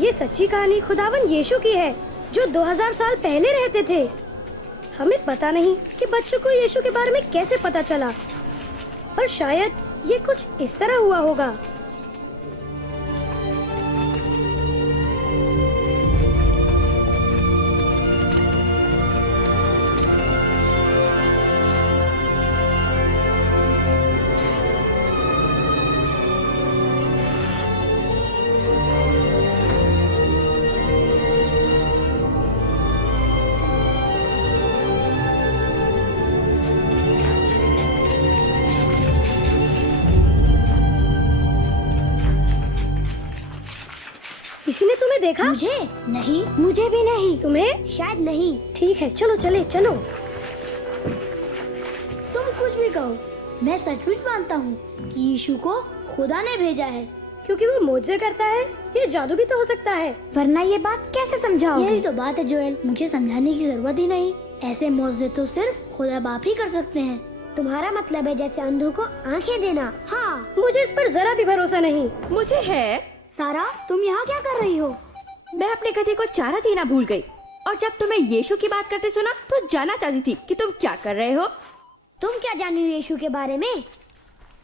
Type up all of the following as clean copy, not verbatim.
ये सच्ची कहानी खुदावन यीशु की है, जो 2000 साल पहले रहते थे। हमें पता नहीं कि बच्चों को यीशु के बारे में कैसे पता चला, पर शायद ये कुछ इस तरह हुआ होगा। किसी ने तुम्हें देखा? मुझे नहीं। मुझे भी नहीं। तुम्हें? शायद नहीं। ठीक है, चलो चलो। तुम कुछ भी कहो, मैं सचमुच मानता हूँ कि यीशु को खुदा ने भेजा है। क्योंकि वो मोजे करता है। ये जादू भी तो हो सकता है। वरना ये बात कैसे समझाओगे? यही तो बात है जोएल, मुझे समझाने की जरूरत ही नहीं। ऐसे मौजे तो सिर्फ खुदा बाप ही कर सकते हैं। तुम्हारा मतलब है जैसे अंधों को आंखें देना? हाँ, मुझे इस पर जरा भी भरोसा नहीं। मुझे है। सारा, तुम यहाँ क्या कर रही हो? मैं अपने गधे को चारा देना भूल गई, और जब तुम्हें यीशु की बात करते सुना तो जानना चाहती थी कि तुम क्या कर रहे हो। तुम क्या जानी हो यीशु के बारे में?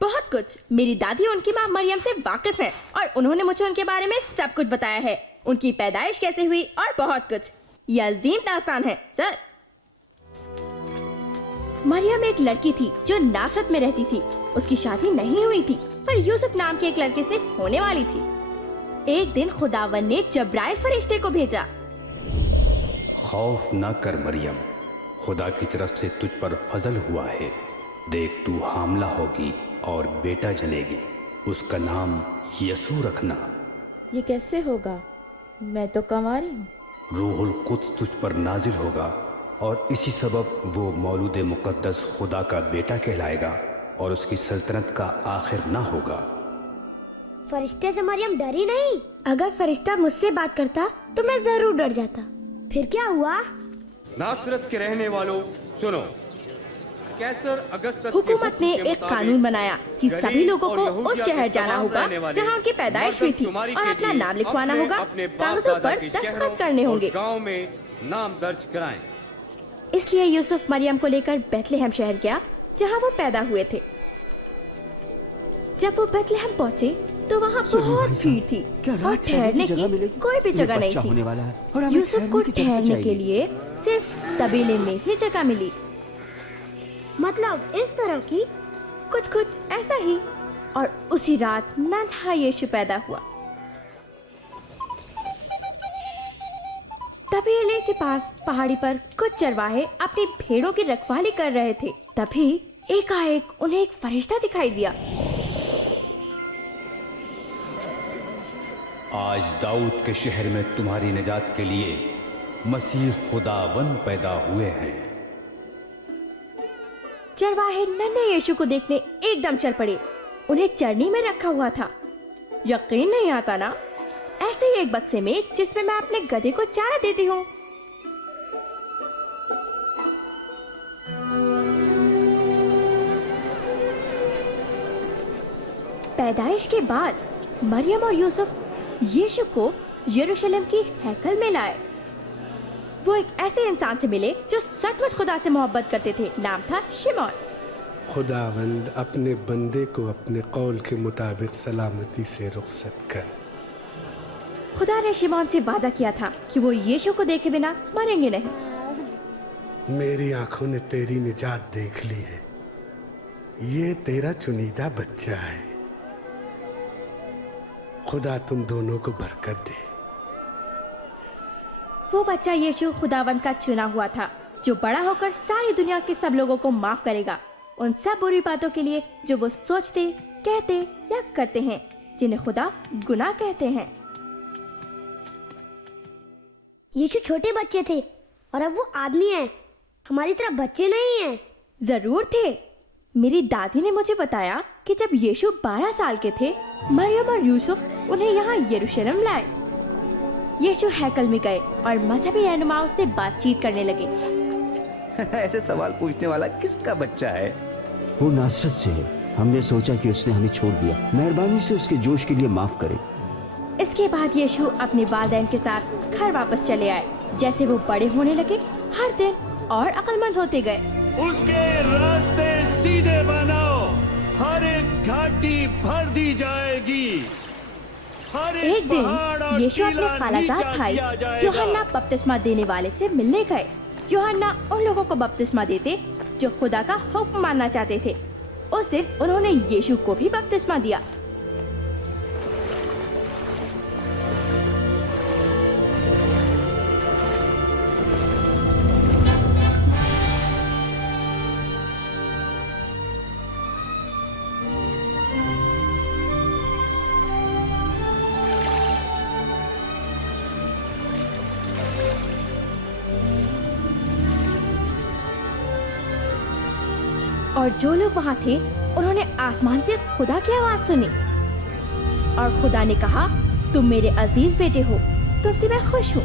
बहुत कुछ। मेरी दादी उनकी माँ मरियम से वाकिफ है और उन्होंने मुझे उनके बारे में सब कुछ बताया है। उनकी पैदाइश कैसे हुई और बहुत कुछ। यह अजीम दास्तान है सर। मरियम एक लड़की थी जो नासरत में रहती थी। उसकी शादी नहीं हुई थी, पर यूसुफ नाम के एक लड़के से होने वाली थी। एक दिन खुदावन ने जब्राइल फरिश्ते को भेजा। खौफ न कर मरियम, खुदा की तरफ से तुझ पर फजल हुआ है। देख, तू हामला होगी और बेटा जनेगी। उसका नाम यसू रखना। ये कैसे होगा? मैं तो कंवारी हूँ। रूहुल कुद्स तुझ पर नाजिल होगा और इसी सबब वो मौलूद मुकद्दस खुदा का बेटा कहलाएगा और उसकी सल्तनत का आखिर ना होगा। फरिश्ते से मरियम डरी नहीं? अगर फरिश्ता मुझसे बात करता तो मैं जरूर डर जाता। फिर क्या हुआ? नासरत के रहने वालों सुनो, कैसर अगस्तस हुकूमत ने एक कानून बनाया कि सभी लोगों को उस शहर जाना होगा जहां उनकी पैदाइश हुई थी और अपना नाम लिखवाना होगा। कागजों पर दस्तखत करने होंगे। गांव में नाम दर्ज कराएं। इसलिए यूसुफ मरियम को लेकर बैतलहम शहर गया जहां वो पैदा हुए थे। जब वो बैतलहम पहुंचे तो वहाँ बहुत भीड़ थी और ठहरने की कोई भी जगह नहीं थी। यूसुफ को ठहरने के लिए सिर्फ तबेले में ही जगह मिली। मतलब इस तरह की? कुछ ऐसा ही। और उसी रात नन्हा यीशु पैदा हुआ। तबेले के पास पहाड़ी पर कुछ चरवाहे अपनी भेड़ों की रखवाली कर रहे थे। तभी एकाएक उन्हें एक फरिश्ता दिखाई दिया। आज दाऊद के शहर में तुम्हारी निजात के लिए मसीह खुदावन पैदा हुए हैं। चरवाहे नन्हे यीशु को देखने एकदम चल पड़े। उन्हें चरनी में रखा हुआ था। यकीन नहीं आता ना, ऐसे ही एक बक्से में जिसमें मैं अपने गधे को चारा देती हूँ। पैदाइश के बाद मरियम और यूसुफ यीशु को यरूशलेम की हैकल में लाए। वो एक ऐसे इंसान से मिले जो सचमुच खुदा से मोहब्बत करते थे। नाम था शिमोन। खुदावंद अपने बंदे को अपने कौल के मुताबिक सलामती से रुखसत कर। खुदा ने शिमोन से वादा किया था कि वो यीशु को देखे बिना मरेंगे नहीं। मेरी आंखों ने तेरी निजात देख ली है। ये तेरा चुनीदा बच्चा है। खुदा तुम दोनों को बरकत दे। वो बच्चा यीशु खुदावंद का चुना हुआ था, जो बड़ा होकर सारी दुनिया के सब लोगों को माफ करेगा, उन सब बुरी बातों के लिए जो वो सोचते, कहते या करते हैं, जिन्हें खुदा गुनाह कहते हैं। यीशु छोटे बच्चे थे और अब वो आदमी है। हमारी तरह बच्चे नहीं हैं। जरूर थे। मेरी दादी ने मुझे बताया कि जब यीशु 12 साल के थे, मरियम और यूसुफ उन्हें यहाँ यरूशलेम लाए। यीशु हैकल में गए और मजहबी रहनुमाओं से बातचीत करने लगे। ऐसे सवाल पूछने वाला किसका बच्चा है? वो नासरत से है। हमने सोचा कि उसने हमें छोड़ दिया। मेहरबानी से उसके जोश के लिए माफ करें। इसके बाद यीशु अपने वालिदैन के साथ घर वापस चले आए। जैसे वो बड़े होने लगे, हर दिन और अक्लमंद होते गए। उसके रास्ते सीधे बनाओ, हर एक घाटी भर दी जाएगी, हर एक दिन पहाड़ और यीशु अपने टीला खालाजाद नीचा भाई किया जाएगा। यूहन्ना बपतिस्मा देने वाले से मिलने गए। यूहन्ना उन लोगों को बपतिस्मा देते जो खुदा का हुक्म मानना चाहते थे। उस दिन उन्होंने यीशु को भी बपतिस्मा दिया। और जो लोग वहाँ थे उन्होंने आसमान से खुदा की आवाज सुनी और खुदा ने कहा, तुम मेरे अजीज बेटे हो, तुमसे मैं खुश हूँ।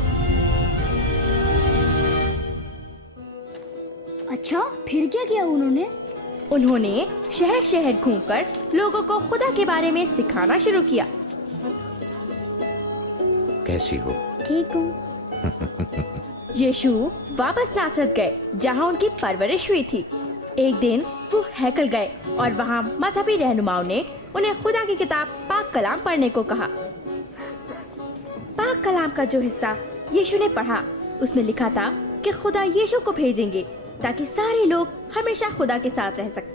अच्छा, फिर क्या किया उन्होंने? उन्होंने शहर शहर घूमकर लोगों को खुदा के बारे में सिखाना शुरू किया। कैसी हो? ठीक हूँ। यीशु वापस नासरत गए जहाँ उनकी परवरिश हुई थी। एक दिन वो हैकल गए और वहाँ मजहबी रहनुमाओं ने उन्हें खुदा की किताब पाक कलाम पढ़ने को कहा। पाक कलाम का जो हिस्सा यीशु ने पढ़ा, उसमें लिखा था कि खुदा यीशु को भेजेंगे ताकि सारे लोग हमेशा खुदा के साथ रह सकें।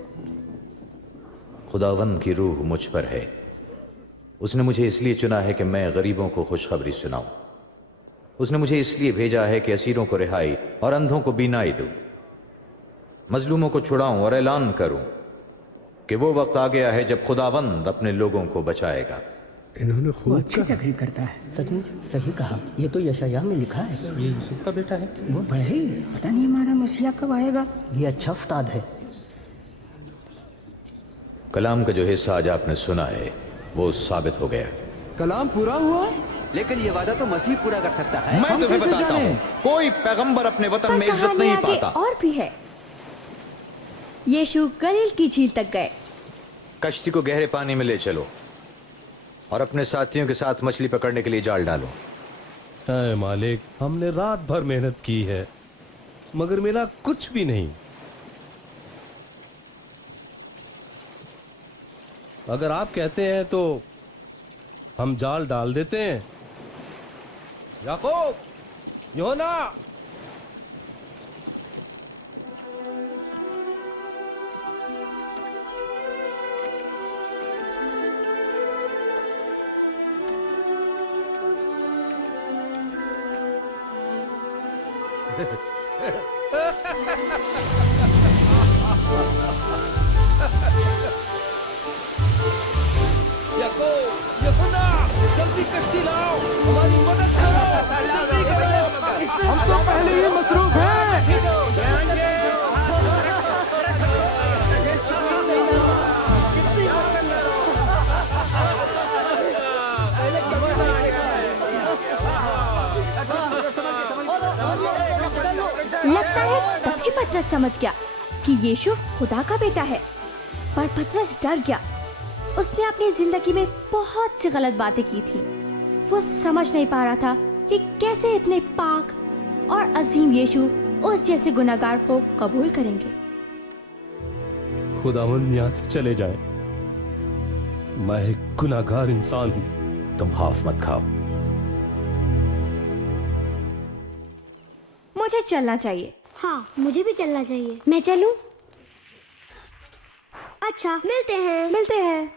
खुदावंद की रूह मुझ पर है। उसने मुझे इसलिए चुना है कि मैं गरीबों को खुशखबरी सुनाऊं। उसने मुझे इसलिए भेजा है कि असीरों को रिहाई और अंधों को बीनाई दूं, मजलूमों को छुड़ाऊं और ऐलान करूं कि वो वक्त आ गया है जब खुदावंद अपने लोगों को बचाएगा। इन्होंने खूब अच्छी तकरीर करता है, सचमुच सही कहा। ये तो यशायाह में लिखा है। ये यूसुफ का बेटा है। वो बढ़े, पता नहीं हमारा मसीहा कब आएगा। ये अच्छा उस्ताद है। कलाम का जो हिस्सा आज आपने सुना है वो साबित हो गया। कलाम पूरा हुआ, लेकिन ये वादा तो मसीह पूरा कर सकता है। मैं तुम्हें बताता हूँ, कोई पैगंबर अपने वतन में इज्जत कहानी नहीं आगे पाता। और भी है। यीशु गलील की झील तक गए। कश्ती को गहरे पानी में ले चलो और अपने साथियों के साथ मछली पकड़ने के लिए जाल डालो। ऐ मालिक, हमने रात भर मेहनत की है मगर मिला कुछ भी नहीं। अगर आप कहते हैं तो हम जाल डाल देते हैं। याकूब, यूहन्ना, यूहन्ना, जल्दी कश्ती लाओ, हमारी मदद करो, जल्दी करो। हम तो पहले ही मसरूफ हैं। लगता है तभी पतरस समझ गया कि यीशु खुदा का बेटा है, पर पतरस डर गया। उसने अपनी जिंदगी में बहुत सी गलत बातें की थी। वो समझ नहीं पा रहा था कि कैसे इतने पाक और अजीम यीशु उस जैसे गुनाहगार को कबूल करेंगे। खुदावंद यहाँ से चले जाए, मैं एक गुनाहगार इंसान हूँ। तुम खौफ मत खाओ। मुझे चलना चाहिए। हाँ, मुझे भी चलना चाहिए। मैं चलूं? अच्छा, मिलते हैं। मिलते हैं।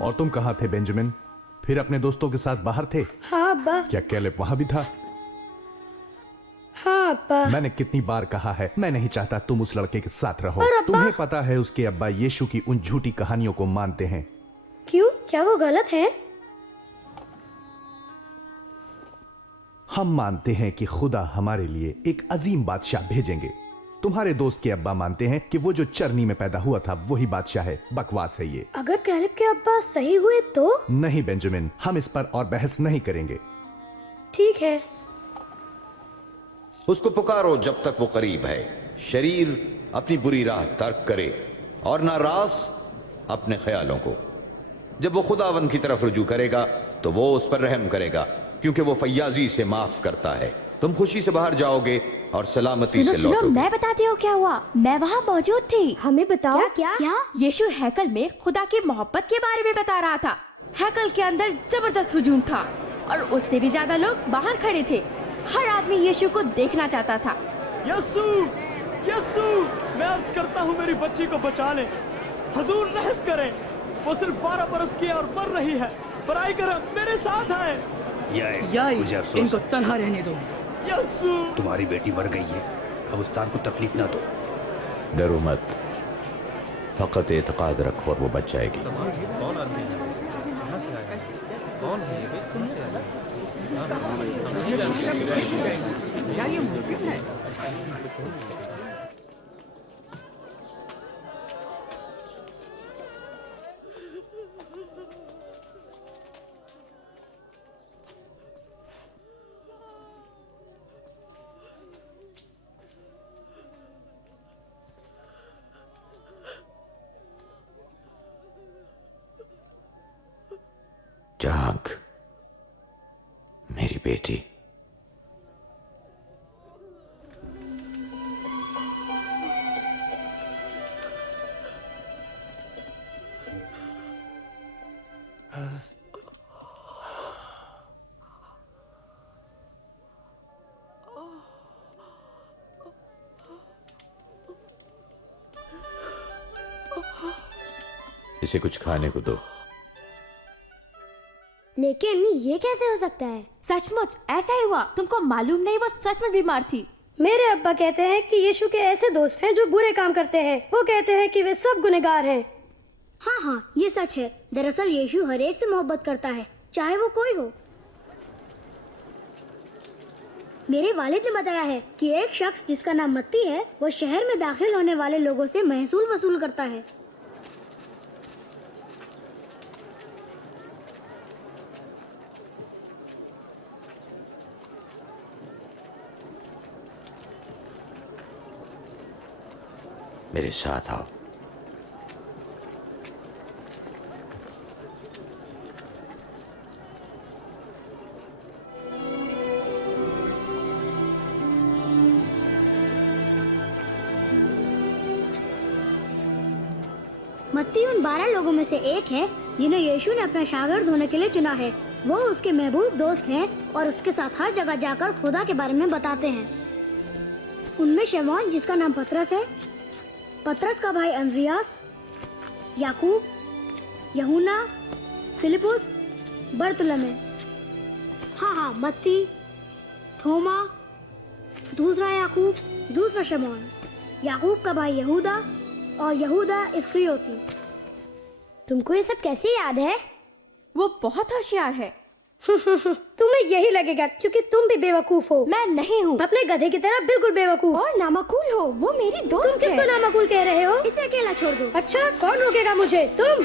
और तुम कहाँ थे बेंजामिन? फिर अपने दोस्तों के साथ बाहर थे? हाँ अब्बा। क्या कैलेब वहां भी था? हाँ अब्बा। मैंने कितनी बार कहा है, मैं नहीं चाहता तुम उस लड़के के साथ रहो। पर अब्बा। तुम्हें पता है उसके अब्बा यीशु की उन झूठी कहानियों को मानते हैं। क्यों? क्या वो गलत है? हम मानते हैं कि खुदा हमारे लिए एक अजीम बादशाह भेजेंगे। तुम्हारे दोस्त के अब्बा मानते हैं कि वो जो चरनी में पैदा हुआ था वही बादशाह है। बकवास है ये। अगर कैलेब के अब्बा सही हुए तो? नहीं बेंजामिन, हम इस पर और बहस नहीं करेंगे। ठीक है। उसको पुकारो जब तक वो करीब है। शरीर अपनी बुरी राह तर्क करे और नाराज अपने ख्यालों को। जब वो खुदावंद की तरफ रुजू करेगा तो वो उस पर रहम करेगा, क्योंकि वो फैयाजी से माफ करता है। तुम खुशी से बाहर जाओगे और सलामती से सुनो, लौटोगे। मैं बताती हूँ क्या हुआ। मैं वहाँ मौजूद थी। हमें बताओ। क्या? यीशु हैकल में खुदा की मोहब्बत के बारे में बता रहा था। हैकल के अंदर जबरदस्त हुजूम था और उससे भी ज्यादा लोग बाहर खड़े थे। हर आदमी यीशु को देखना चाहता था। यस्सु, यस्सु, मैं अर्ज करता हूँ मेरी बच्ची को बचा ले। हुजूर रहम करें, वो सिर्फ 12 बरस की है और मर रही है। बराए करम मेरे साथ आए। मुझे अफसोस, इनको तन्हा रहने दो। यस्सु, तुम्हारी बेटी मर गई है, अब उस्ताद को तकलीफ ना दो। डरो मत, फकत एतकाद रखो और वो बच जाएगी। जाग मेरी बेटी। इसे कुछ खाने को दो। लेकिन ये कैसे हो सकता है? सचमुच ऐसा ही हुआ। तुमको मालूम नहीं, वो सच में बीमार थी। मेरे अब्बा कहते हैं कि यीशु के ऐसे दोस्त हैं जो बुरे काम करते हैं। वो कहते हैं कि वे सब गुनहगार हैं। हाँ, ये सच है। दरअसल यीशु हर एक से मोहब्बत करता है, चाहे वो कोई हो। मेरे वालिद ने बताया है कि एक शख्स जिसका नाम मत्ती है, वो शहर में दाखिल होने वाले लोगों से महसूल वसूल करता है। मेरे साथ आओ। मत्ती उन 12 लोगों में से एक है जिन्हें यीशु ने अपना शागिर्द होने के लिए चुना है। वो उसके महबूब दोस्त हैं और उसके साथ हर जगह जाकर खुदा के बारे में बताते हैं। उनमें शमौन जिसका नाम पतरस है, पतरस का भाई अंद्रियास, याकूब, यूहन्ना, फिलिपुस, बरतुलमै। हाँ, मत्ती, थोमा, दूसरा याकूब, दूसरा शमौन, याकूब का भाई यहूदा और यहूदा इस्करियोती। तुमको ये सब कैसे याद है? वो बहुत होशियार है। तुम्हें यही लगेगा क्योंकि तुम भी बेवकूफ हो। मैं नहीं हूँ। अपने गधे की तरह बिल्कुल बेवकूफ और नामाकूल हो। वो मेरी दोस्त तुम किसको नामाकूल कह रहे हो? इसे अकेला छोड़ दो। अच्छा, कौन रोकेगा मुझे? तुम।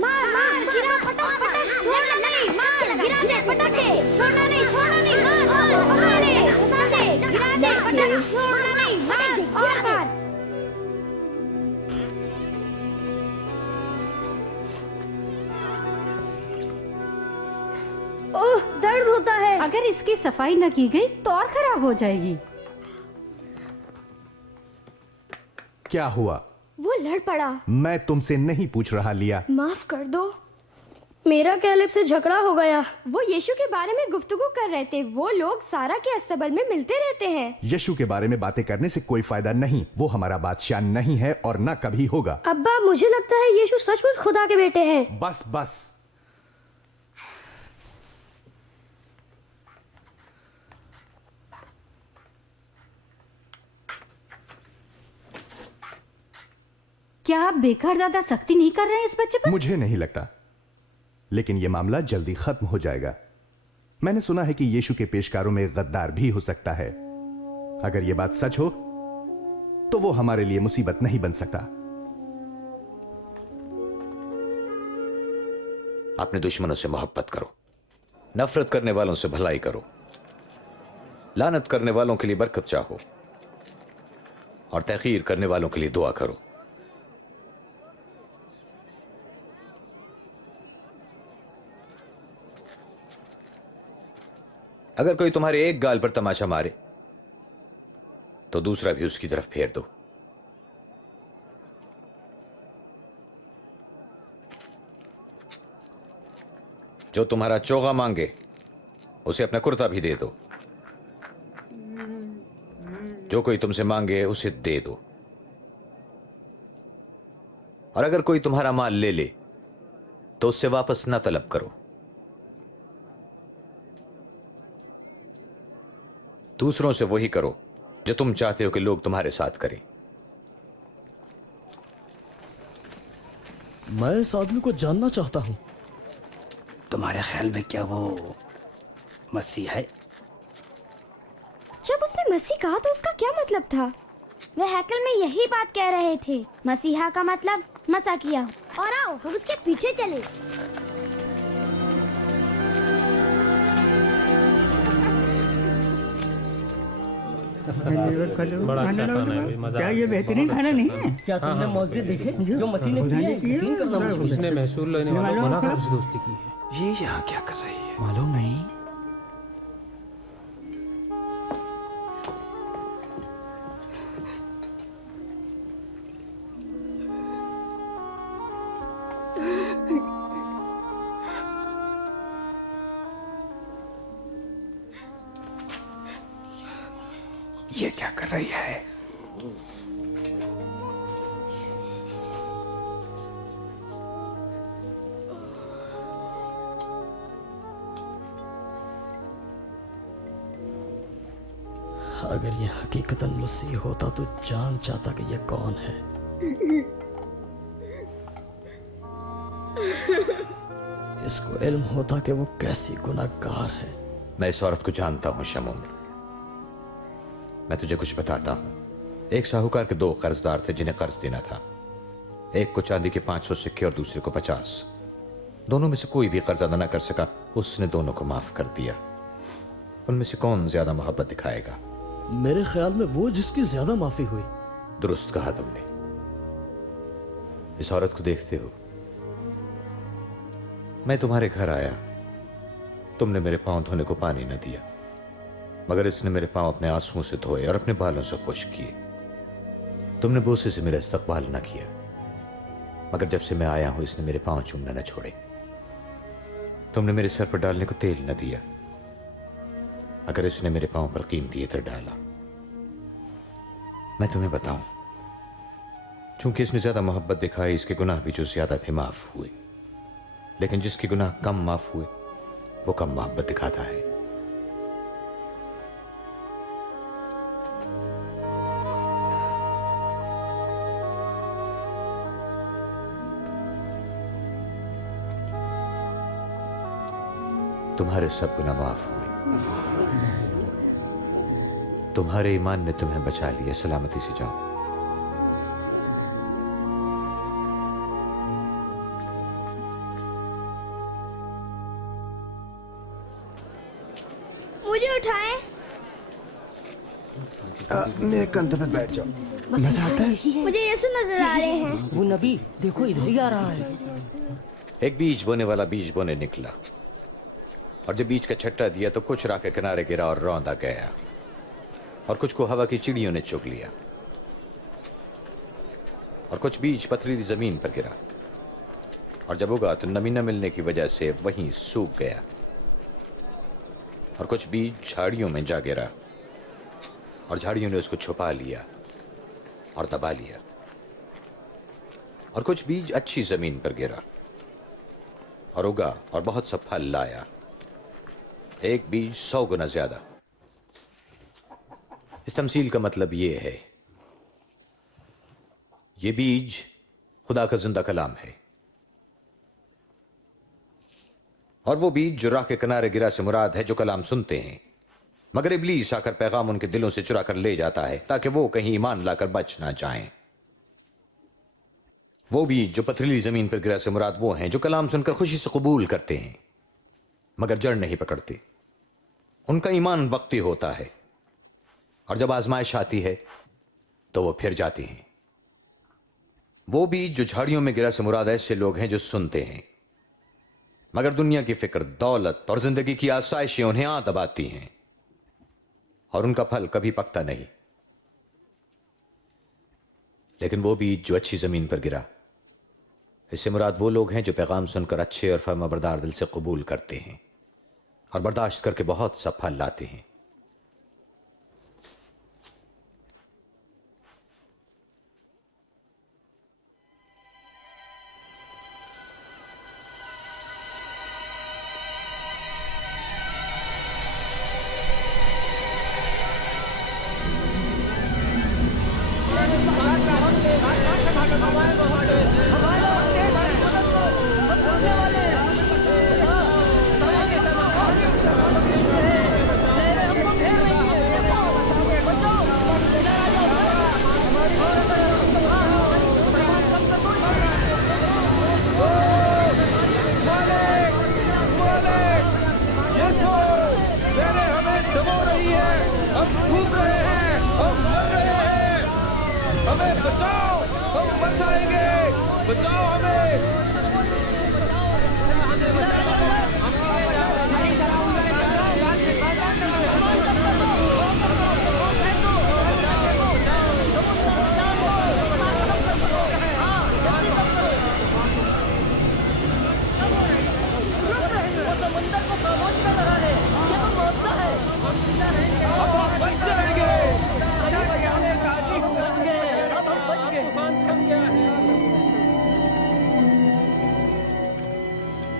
मार, गिरा, पटक, छोड़ना नहीं, मार, गिरा दे, पटक दे, छोड़ना नहीं, मार दे, गिरा दे, पटक, छोड़ना नहीं, मार, गिरा दे। ओह, दर्द होता है। अगर इसकी सफाई न की गई तो और खराब हो जाएगी। क्या हुआ? वो लड़ पड़ा। मैं तुमसे नहीं पूछ रहा, लिया। माफ कर दो, मेरा कैलेब से झगड़ा हो गया। वो यीशु के बारे में गुफ्तगू कर रहे थे। वो लोग सारा के अस्तबल में मिलते रहते हैं। यीशु के बारे में बातें करने से कोई फायदा नहीं। वो हमारा बादशाह नहीं है और ना कभी होगा। अब्बा, मुझे लगता है यीशु सचमुच खुदा के बेटे हैं। बस बस। क्या आप बेकार ज्यादा सख्ती नहीं कर रहे हैं इस बच्चे पर? मुझे नहीं लगता, लेकिन यह मामला जल्दी खत्म हो जाएगा। मैंने सुना है कि यीशु के पेशकारों में गद्दार भी हो सकता है। अगर यह बात सच हो तो वो हमारे लिए मुसीबत नहीं बन सकता। अपने दुश्मनों से मोहब्बत करो। नफरत करने वालों से भलाई करो, लानत करने वालों के लिए बरकत चाहो और तहकीर करने वालों के लिए दुआ करो। अगर कोई तुम्हारे एक गाल पर तमाचा मारे तो दूसरा भी उसकी तरफ फेर दो। जो तुम्हारा चोगा मांगे उसे अपना कुर्ता भी दे दो। जो कोई तुमसे मांगे उसे दे दो। और अगर कोई तुम्हारा माल ले ले तो उससे वापस ना तलब करो। दूसरों से वही करो जो तुम चाहते हो कि लोग तुम्हारे साथ करें। मैं इस आदमी को जानना चाहता हूं। तुम्हारे ख्याल में क्या वो मसीह है? जब उसने मसीह कहा तो उसका क्या मतलब था? वे हैकल में यही बात कह रहे थे, मसीहा का मतलब मसा किया। और आओ हम उसके पीछे चले। बड़ा अच्छा खाना है, मजा क्या ये बेहतरीन खाना नहीं है? क्या तुमने मौजे देखे जो मसीह ने किया है? यकीन करना मुश्किल है। उसने महसूल लेने वालों को मना कर उससे दोस्ती की है। ये यहाँ क्या कर रही है मालूम नहीं। ये क्या कर रही है? अगर ये हकीकतन मसीह होता तो जान चाहता कि ये कौन है। इसको इल्म होता कि वो कैसी गुनाहगार है। मैं इस औरत को जानता हूं शमून। मैं तुझे कुछ बताता हूं। एक साहूकार के 2 कर्जदार थे जिन्हें कर्ज देना था। एक को चांदी के 500 सिक्के और दूसरे को 50। दोनों में से कोई भी कर्ज अदा न कर सका। उसने दोनों को माफ कर दिया। उनमें से कौन ज्यादा मोहब्बत दिखाएगा? मेरे ख्याल में वो जिसकी ज्यादा माफी हुई। दुरुस्त कहा तुमने। इस औरत को देखते हो? मैं तुम्हारे घर आया, तुमने मेरे पांव धोने को पानी न दिया, मगर इसने मेरे पांव अपने आंसुओं से धोए और अपने बालों से खुश्क किए। तुमने बोसे से मेरा इस्तकबाल न किया, मगर जब से मैं आया हूं इसने मेरे पांव चूमना न छोड़े। तुमने मेरे सर पर डालने को तेल न दिया, अगर इसने मेरे पांव पर कीमती इत्र डाला। मैं तुम्हें बताऊं, चूंकि इसने ज्यादा मोहब्बत दिखाई, इसके गुनाह भी जो ज्यादा थे माफ हुए। लेकिन जिसके गुनाह कम माफ हुए वो कम मोहब्बत दिखाता है। तुम्हारे सब गुनाह माफ हुए। तुम्हारे ईमान ने तुम्हें बचा लिया। सलामती से जाओ। मुझे उठाएं। मेरे कंधे पे बैठ जाओ। नजर आता है? मुझे यीशु नजर आ रहे हैं। वो नबी देखो इधर ही आ रहा है। एक बीज बोने वाला बीज बोने निकला, और जब बीज का छट्टा दिया तो कुछ राह के किनारे गिरा और रौंदा गया, और कुछ को हवा की चिड़ियों ने चुग लिया, और कुछ बीज पथरीली जमीन पर गिरा, और जब उगा तो नमी न मिलने की वजह से वहीं सूख गया। और कुछ बीज झाड़ियों में जा गिरा, और झाड़ियों ने उसको छुपा लिया और दबा लिया। और कुछ बीज अच्छी जमीन पर गिरा और उगा और बहुत सा फल लाया, एक बीज 100 गुना ज्यादा। इस तमसील का मतलब यह है, यह बीज खुदा का जिंदा कलाम है, और वो बीज जो राह के किनारे गिरा से मुराद है जो कलाम सुनते हैं, मगर इब्लीस आकर पैगाम उनके दिलों से चुरा कर ले जाता है ताकि वो कहीं ईमान लाकर बच ना जाएं। वो बीज जो पथरीली जमीन पर गिरा से मुराद वो हैं जो कलाम सुनकर खुशी से कबूल करते हैं, मगर जड़ नहीं पकड़ती। उनका ईमान वक्ती होता है और जब आजमाइश आती है तो वो फिर जाती हैं। वो बीज जो झाड़ियों में गिरा से मुराद ऐसे लोग हैं जो सुनते हैं, मगर दुनिया की फिक्र, दौलत और जिंदगी की आसाइशें उन्हें आ दबाती हैं और उनका फल कभी पकता नहीं। लेकिन वो बीज जो अच्छी जमीन पर गिरा, इससे मुराद वो लोग हैं जो पैगाम सुनकर अच्छे और फर्माबरदार दिल से कबूल करते हैं और बर्दाश्त करके बहुत सा फल लाते हैं।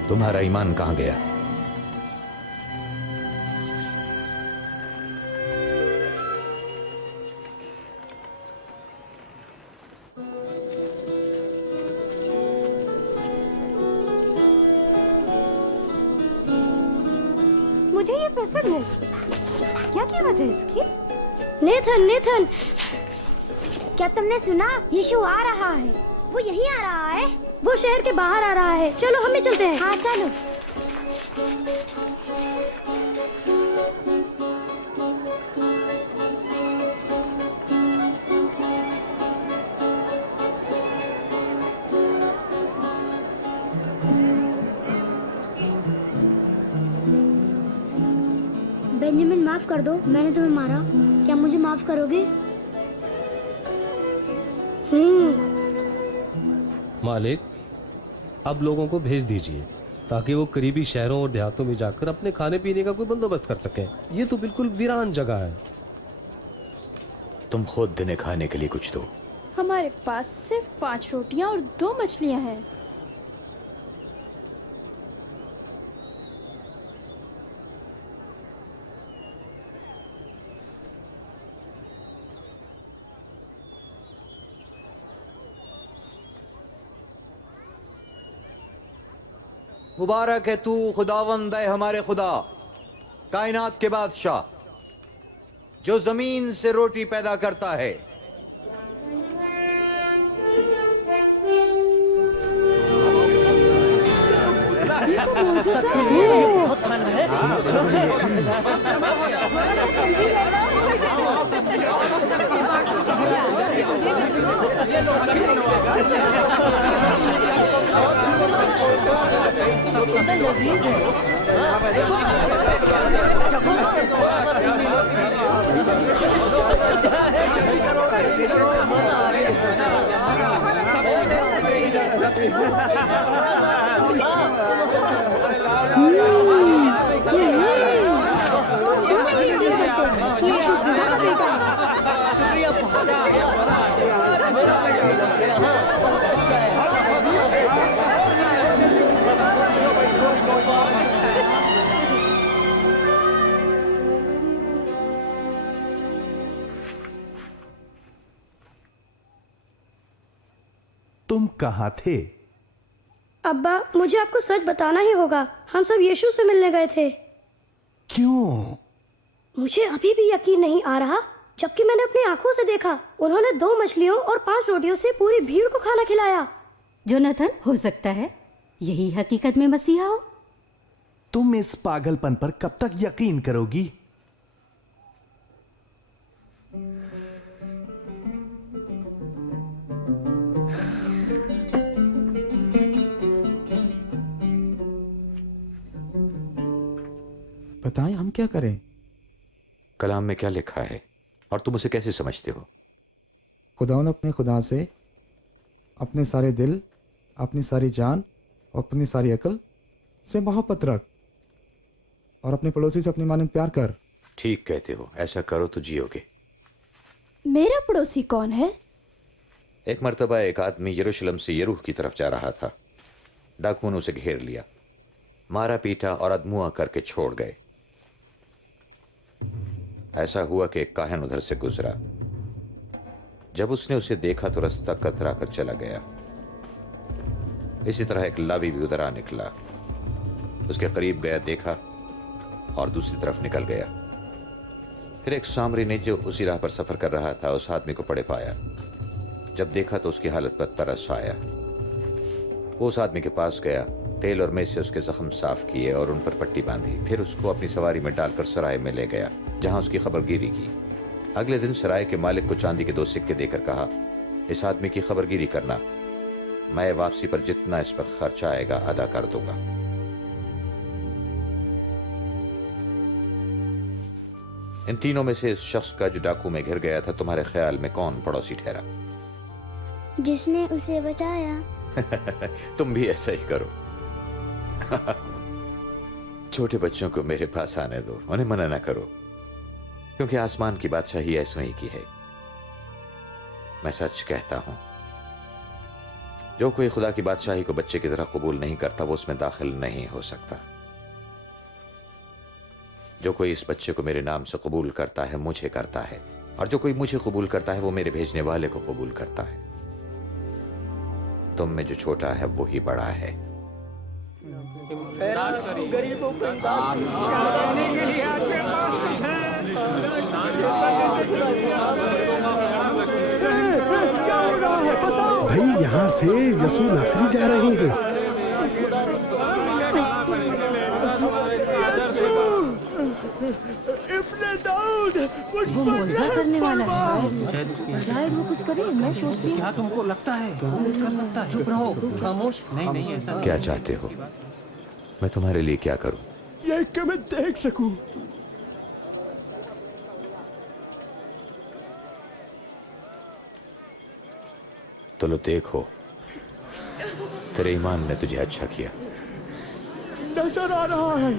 तुम्हारा ईमान कहां गया? मुझे ये पसंद है। क्या कीमत है इसकी? नेथन, नेथन, क्या तुमने सुना? यीशु आ रहा है। वो यहीं आ रहा है। वो शहर के बाहर आ रहा है। चलो हम भी चलते हैं। हाँ चलो। बेंजामिन, माफ कर दो, मैंने तुम्हें मारा। क्या मुझे माफ करोगे? मालिक, अब लोगों को भेज दीजिए ताकि वो करीबी शहरों और देहातों में जाकर अपने खाने पीने का कोई बंदोबस्त कर सकें। ये तो बिल्कुल वीरान जगह है। तुम खुद दिन खाने के लिए कुछ दो। हमारे पास सिर्फ 5 रोटियां और 2 मछलियां हैं। मुबारक है तू खुदावंद है हमारे खुदा, कायनात के बादशाह, जो जमीन से रोटी पैदा करता है। ये तो मौजूदा है। तुम कहां थे? अब्बा, मुझे आपको सच बताना ही होगा। हम सब यीशु से मिलने गए थे। क्यों? मुझे अभी भी यकीन नहीं आ रहा, जबकि मैंने अपनी आंखों से देखा। उन्होंने 2 मछलियों और 5 रोटियों से पूरी भीड़ को खाना खिलाया। जोनाथन, हो सकता है यही हकीकत में मसीहा हो। तुम इस पागलपन पर कब तक यकीन करोगी? बताएं हम क्या करें? कलाम में क्या लिखा है और तुम उसे कैसे समझते हो? खुदावंद अपने खुदा से अपने सारे दिल, अपनी सारी जान और अपनी सारी अकल से मोहब्बत रख और अपने पड़ोसी से अपनी मानंद प्यार कर। ठीक कहते हो, ऐसा करो तो जियोगे। मेरा पड़ोसी कौन है? एक मर्तबा एक आदमी यरूशलेम से यरूह की तरफ जा रहा था। डाकुओं ने उसे घेर लिया, मारा पीटा और अदमुआ करके छोड़ गए। ऐसा हुआ कि एक काहन उधर से गुजरा। जब उसने उसे देखा तो रास्ता कतरा कर चला गया। इसी तरह एक लावी भी उधर आ निकला, उसके करीब गया, देखा और दूसरी तरफ निकल गया। फिर एक सामरी ने जो उसी राह पर सफर कर रहा था उस आदमी को पड़े पाया। जब देखा तो उसकी हालत पर तरस आया। वो उस आदमी के पास गया, तेल और मेज से उसके जख्म साफ किए और उन पर पट्टी बांधी। फिर उसको अपनी सवारी में डालकर सराय में ले गया, जहां उसकी खबरगिरी की। अगले दिन सराय के मालिक को चांदी के 2 सिक्के देकर कहा, इस आदमी की खबरगिरी करना, मैं वापसी पर जितना इस पर खर्च आएगा अदा कर दूंगा। इन तीनों में से इस शख्स का जो डाकू में घिर गया था, तुम्हारे ख्याल में कौन पड़ोसी ठहरा? जिसने उसे बचाया। तुम भी ऐसा ही करो। छोटे बच्चों को मेरे पास आने दो, उन्हें मना ना करो, क्योंकि आसमान की बादशाही ऐसों ही की है। मैं सच कहता हूं, जो कोई खुदा की बादशाही को बच्चे की तरह कबूल नहीं करता वो उसमें दाखिल नहीं हो सकता। जो कोई इस बच्चे को मेरे नाम से कबूल करता है मुझे करता है, और जो कोई मुझे कबूल करता है वो मेरे भेजने वाले को कबूल करता है। तुम में जो छोटा है वो ही बड़ा है। गरीबों को क्या हो रहा है बताओ। भाई यहाँ से यसू नासरी जा रहे हैं। इब्ने दाऊद वो मुआवजा करने वाला है। शायद वो कुछ करे। मैं सोचती हूँ क्या तुमको लगता है कर सकता है? चुप रहो, खामोश। नहीं ऐसा क्या चाहते हो? मैं तुम्हारे लिए क्या करूं? ये कि मैं देख सकूं। तो लो देखो, तेरे ईमान ने तुझे अच्छा किया। नजर आ रहा है,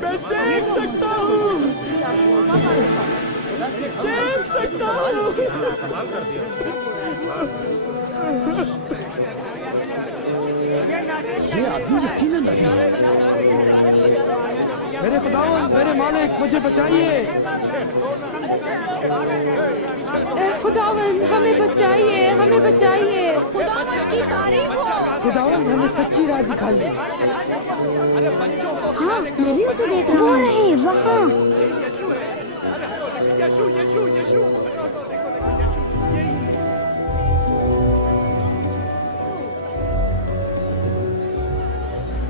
मैं देख सकता हूँ, देख सकता हूँ। ये आदमी यकीनन नबी है। मेरे खुदावंद, मेरे मालिक, मुझे बचाइए। खुदावंद हमें बचाइए, हमें बचाइए। खुदावंद की तारीफ हो। खुदावंद हमें सच्ची राह दिखाइए। हाँ, मैं भी उसे देख रहा हूँ। वो रहे वहाँ।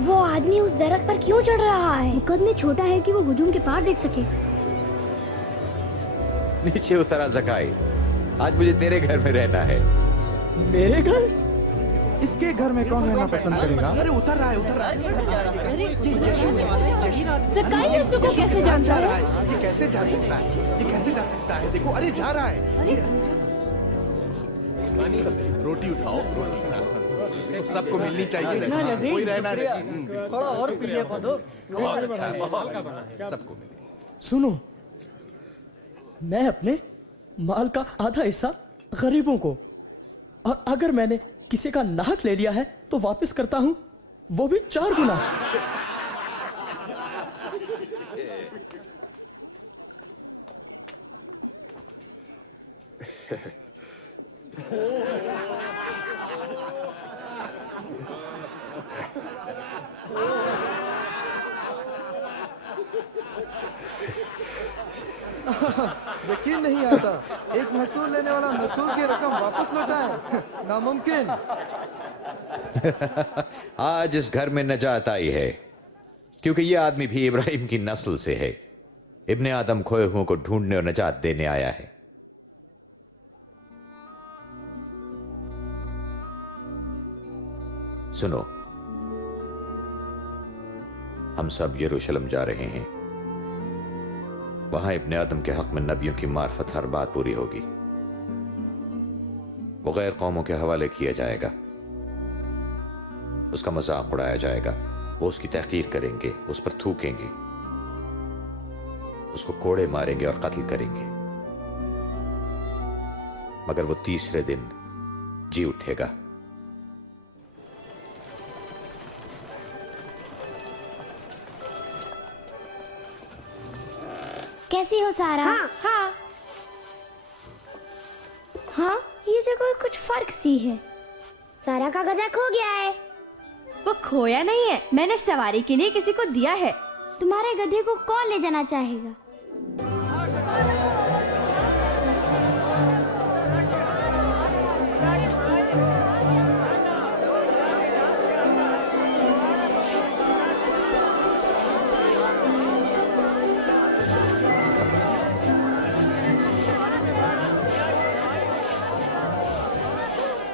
वो आदमी उस दरख्त पर क्यों चढ़ रहा है? वो कद में छोटा है कि वो हुजूम के पार देख सके। नीचे उतरा ज़काई, आज मुझे तेरे घर में रहना है। मेरे घर? इसके घर में कौन रहना पसंद करेगा? अरे उतर रहा है, उतर रहा है। ये ज़काई यीशु को कैसे जानता है? ये कैसे जा सकता है? ये कैसे जा सकता है? देखो, अरे जा रहा है। रोटी उठाओ, रोटी खाओ। सबको मिलनी चाहिए, कोई रहना नहीं। थोड़ा और पीछे दो। बहुत अच्छा है, बहुत सबको मिले। सुनो, मैं अपने माल का आधा हिस्सा गरीबों को, और अगर मैंने किसी का नाहक ले लिया है तो वापस करता हूं, वो भी 4 गुना। यकीन नहीं आता, एक महसूल लेने वाला महसूल की रकम वापस लौटाए। नामुमकिन। आज इस घर में नजात आई है क्योंकि यह आदमी भी इब्राहिम की नस्ल से है। इब्ने आदम खोए हुओं को ढूंढने और नजात देने आया है। सुनो, हम सब यरूशलेम जा रहे हैं। वहां इब्ने आदम के हक में नबियों की मार्फत हर बात पूरी होगी। वो गैर कौमों के हवाले किया जाएगा, उसका मजाक उड़ाया जाएगा, वो उसकी तहकीर करेंगे, उस पर थूकेंगे, उसको कोड़े मारेंगे और कत्ल करेंगे, मगर वो तीसरे दिन जी उठेगा। कैसी हो सारा? हाँ, हाँ, ये जगह कुछ फर्क सी है। सारा का गधा खो गया है। वो खोया नहीं है, मैंने सवारी के लिए किसी को दिया है। तुम्हारे गधे को कौन ले जाना चाहेगा?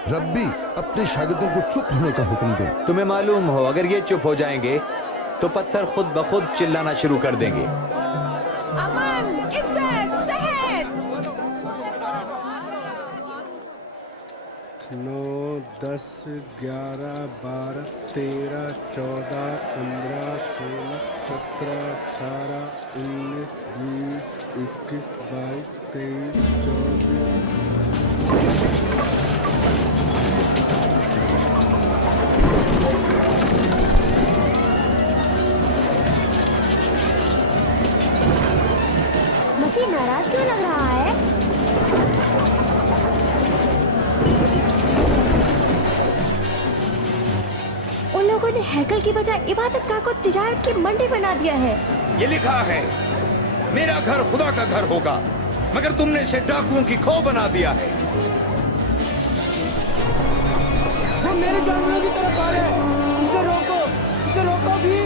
रब्बी अपने शागिर्दों को चुप होने का हुक्म दे। तुम्हें मालूम हो, अगर ये चुप हो जाएंगे तो पत्थर खुद ब खुद चिल्लाना शुरू कर देंगे। अमन, इज्जत, सेहत। 9, 10, 11, 12, 13, 14, 15, 16, 17, 18, 19, 20, 21, 22, 23, 24। मसीह नाराज क्यों लग रहा है? उन लोगों ने हैकल की बजाय इबादत गाह को तिजारत की मंडी बना दिया है। ये लिखा है, मेरा घर खुदा का घर होगा, मगर तुमने इसे डाकुओं की खो बना दिया है। वो मेरे जानवरों की तरफ आ रहे हैं। इसे रोको भी।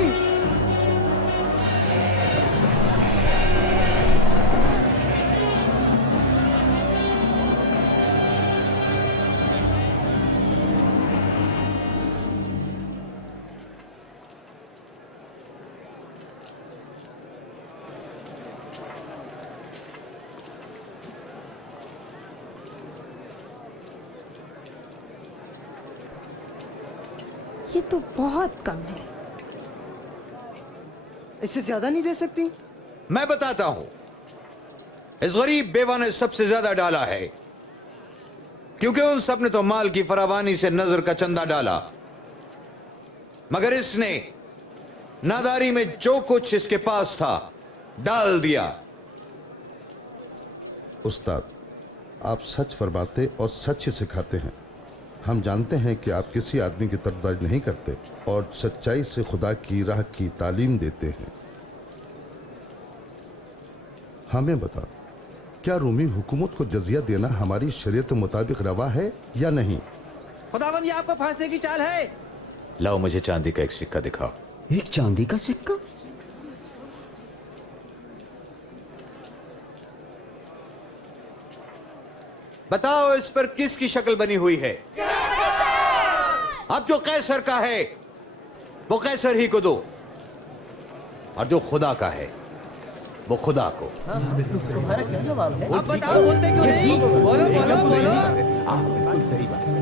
ये तो बहुत कम है। इससे ज्यादा नहीं दे सकती? मैं बताता हूं, इस गरीब बेवा ने सबसे ज्यादा डाला है, क्योंकि उन सब ने तो माल की फरावानी से नजर का चंदा डाला, मगर इसने नादारी में जो कुछ इसके पास था डाल दिया। उस्ताद, आप सच फरमाते और सच ही सिखाते हैं। हम जानते हैं कि आप किसी आदमी की तरफदारी नहीं करते और सच्चाई से खुदा की राह की तालीम देते हैं। हमें बता, क्या रूमी हुकूमत को जजिया देना हमारी शरीयत के मुताबिक रवा है या नहीं? खुदावंद, ये आपको फांसने की चाल है। लाओ, मुझे चांदी का एक सिक्का दिखाओ। एक चांदी का सिक्का? बताओ, इस पर किसकी शक्ल बनी हुई है? अब जो कैसर का है वो कैसर ही को दो, और जो खुदा का है वो खुदा को। तुम्हारा क्या जवाब है? अब बताओ, बोलते क्यों नहीं? बोलो बोलो बोलो। बिल्कुल सही बात है।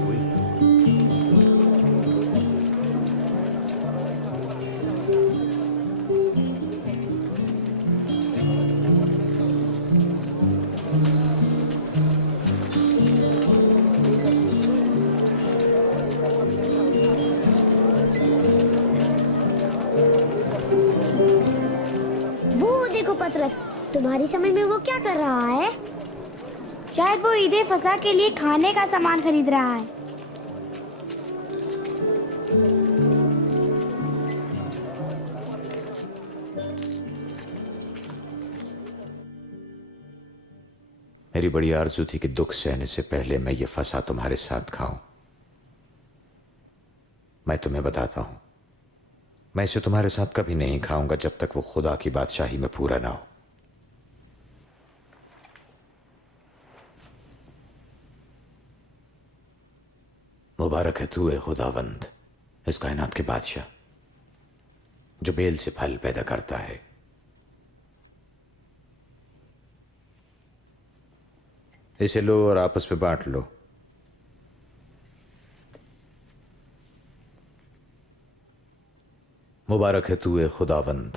पतरस, तुम्हारी समझ में वो क्या कर रहा है? शायद वो ईद फसा के लिए खाने का सामान खरीद रहा है। मेरी बड़ी आरज़ू थी कि दुख सहने से पहले मैं ये फसा तुम्हारे साथ खाऊं। मैं तुम्हें बताता हूं, मैं इसे तुम्हारे साथ कभी नहीं खाऊंगा जब तक वो खुदा की बादशाही में पूरा ना हो। मुबारक है तू ए खुदावंद, इस कायनात के बादशाह, जो बेल से फल पैदा करता है। इसे लो और आपस में बांट लो। मुबारक है तू ए खुदावंद,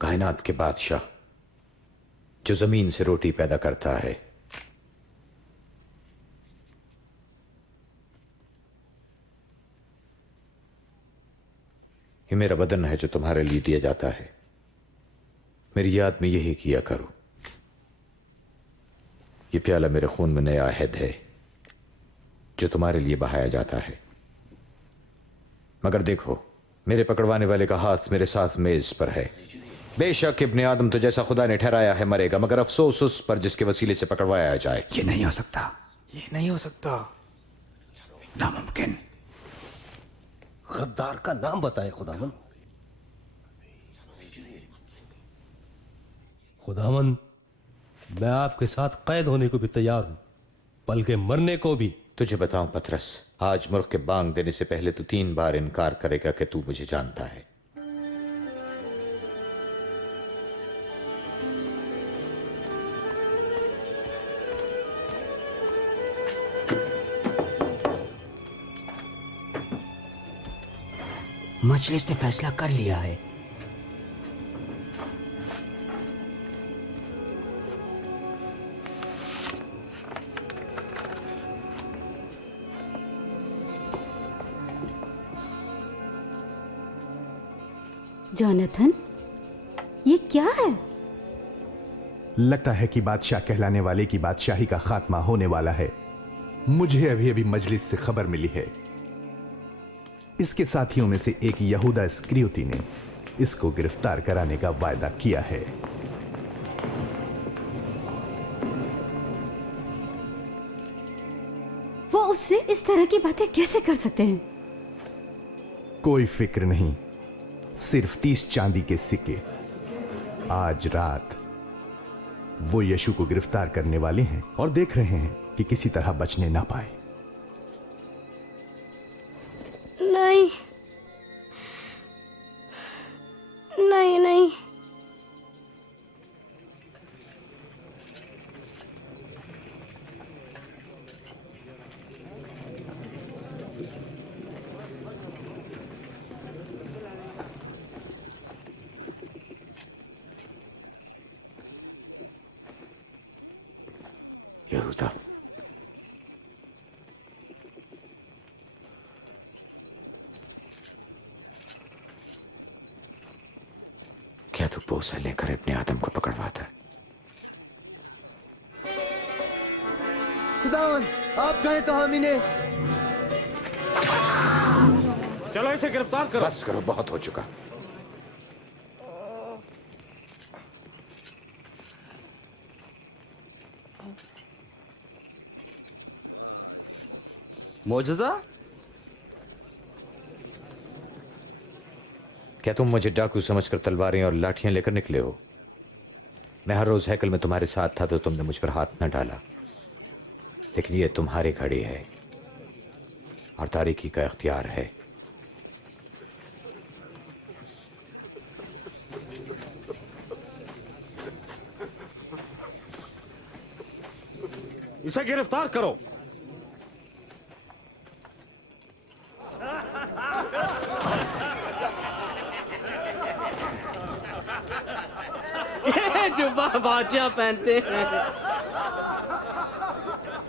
कायनात के बादशाह, जो जमीन से रोटी पैदा करता है। ये मेरा बदन है जो तुम्हारे लिए दिया जाता है। मेरी याद में यही किया करो। ये प्याला मेरे खून में नया अहद है जो तुम्हारे लिए बहाया जाता है। मगर देखो, मेरे पकड़वाने वाले का हाथ मेरे साथ मेज पर है। बेशक इब्ने आदम तो जैसा खुदा ने ठहराया है मरेगा, मगर अफसोस उस पर जिसके वसीले से पकड़वाया जाए। ये नहीं हो सकता, ये नहीं हो सकता, नामुमकिन। गद्दार का नाम बताए खुदावन। खुदावन, मैं आपके साथ कैद होने को भी तैयार हूं, बल्कि मरने को भी। तुझे बताऊं पतरस, आज मुर्ख के बांग देने से पहले तू 3 बार इनकार करेगा कि तू मुझे जानता है। मजलिस ने फैसला कर लिया है। जोनाथन, ये क्या है? लगता है कि बादशाह कहलाने वाले की बादशाही का खात्मा होने वाला है। मुझे अभी अभी मजलिस से खबर मिली है। इसके साथियों में से एक यहूदा इस्करियोती ने इसको गिरफ्तार कराने का वायदा किया है। वो उससे इस तरह की बातें कैसे कर सकते हैं? कोई फिक्र नहीं, सिर्फ 30 चांदी के सिक्के। आज रात वो यीशु को गिरफ्तार करने वाले हैं और देख रहे हैं कि किसी तरह बचने ना पाए। नहीं नहीं नहीं, यहूदा, क्या तू बोसा लेकर अपने आदम को पकड़वाता है? खुदावन, आप कहें तो हम इन्हें। चलो इसे गिरफ्तार करो। बस करो, बहुत हो चुका। मोजज़ा? क्या तुम मुझे डाकू समझकर तलवारें और लाठियां लेकर निकले हो? मैं हर रोज हैकल में तुम्हारे साथ था तो तुमने मुझ पर हाथ न डाला, लेकिन यह तुम्हारी घड़ी है और तारीकी का इख्तियार है। इसे गिरफ्तार करो। ये जुब्बा बादशाह पहनते हैं।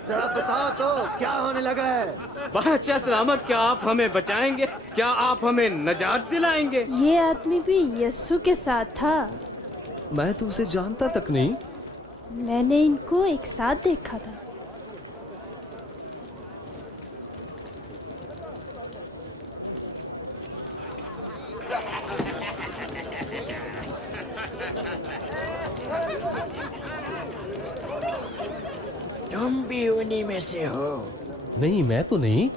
जरा बताओ तो क्या होने लगा है? बादशाह सलामत, क्या आप हमें बचाएंगे? क्या आप हमें नजात दिलाएंगे? ये आदमी भी यस्सु के साथ था। मैं तो उसे जानता तक नहीं। मैंने इनको एक साथ देखा था। तुम भी उन्हीं में से हो। नहीं, मैं तो नहीं।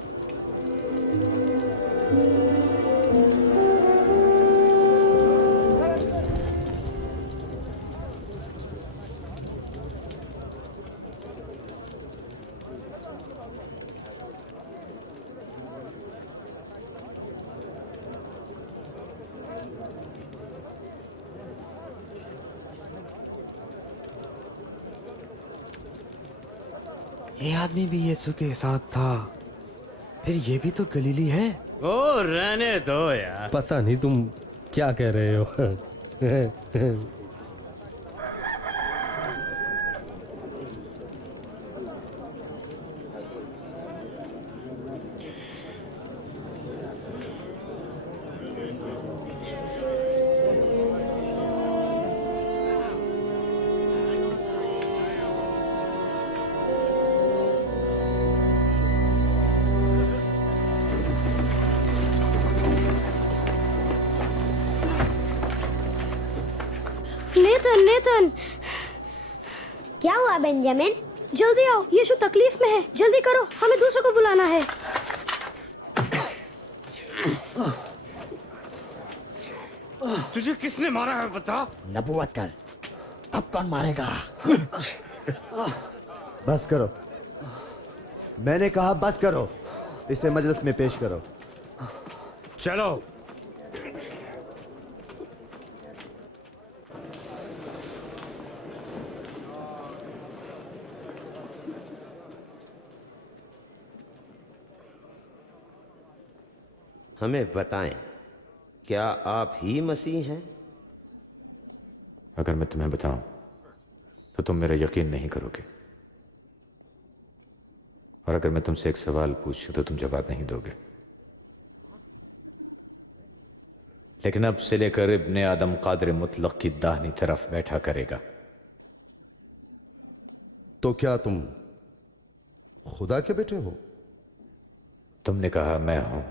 ये आदमी भी यीशु के साथ था, फिर ये भी तो गलीली है। ओ रहने दो यार। पता नहीं तुम क्या कह रहे हो। नेथन, नेथन, क्या हुआ बेंजामिन? जल्दी आओ, यीशु तकलीफ में है। जल्दी करो, हमें दूसरों को बुलाना है। तुझे किसने मारा है बता? नबूवत कर, अब कौन मारेगा? बस करो, मैंने कहा बस करो। इसे मजलिस में पेश करो। चलो। हमें बताएं, क्या आप ही मसीह हैं? अगर मैं तुम्हें बताऊं तो तुम मेरा यकीन नहीं करोगे, और अगर मैं तुमसे एक सवाल पूछूं तो तुम जवाब नहीं दोगे। लेकिन अब से लेकर इब्ने आदम कादिर मुतलक की दाहिनी तरफ बैठा करेगा। तो क्या तुम खुदा के बेटे हो? तुमने कहा मैं हूं।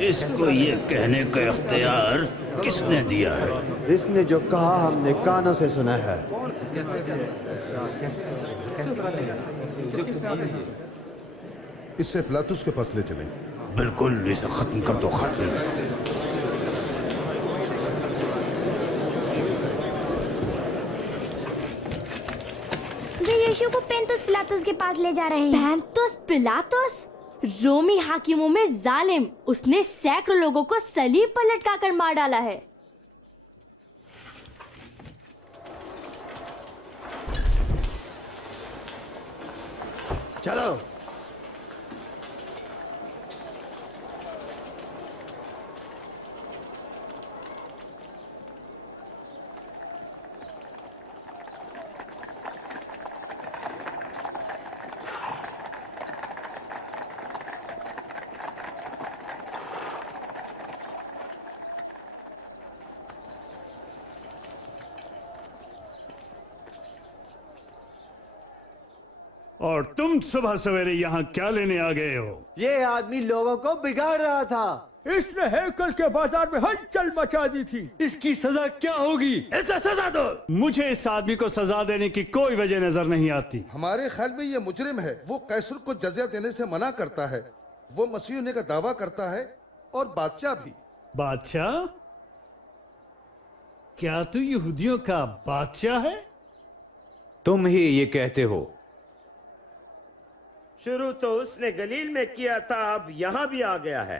इसको ये कहने का इख्तियार किसने दिया है? इसने जो कहा हमने कानों से सुना है। इससे पिलातुस के पास ले चले। बिल्कुल, इसे खत्म कर दो, खत्म। वे यीशु को पेंतुस पिलातुस के पास ले जा रहे हैं। पेंतुस पिलातुस? रोमी हाकिमों में जालिम। उसने सैकड़ों लोगों को सलीब पर लटकाकर मार डाला है। चलो। और तुम सुबह सवेरे यहाँ क्या लेने आ गए हो? ये आदमी लोगों को बिगाड़ रहा था। इसने हैकल के बाजार में हलचल मचा दी थी। इसकी सजा क्या होगी? इसे सजा दो। मुझे इस आदमी को सजा देने की कोई वजह नजर नहीं आती। हमारे ख्याल में ये मुजरिम है। वो कैसर को जजिया देने से मना करता है, वो मसीह होने का दावा करता है, और बादशाह भी। बादशाह? क्या तू यहूदियों का बादशाह है? तुम ही ये कहते हो। शुरू तो उसने गलील में किया था, अब यहां भी आ गया है।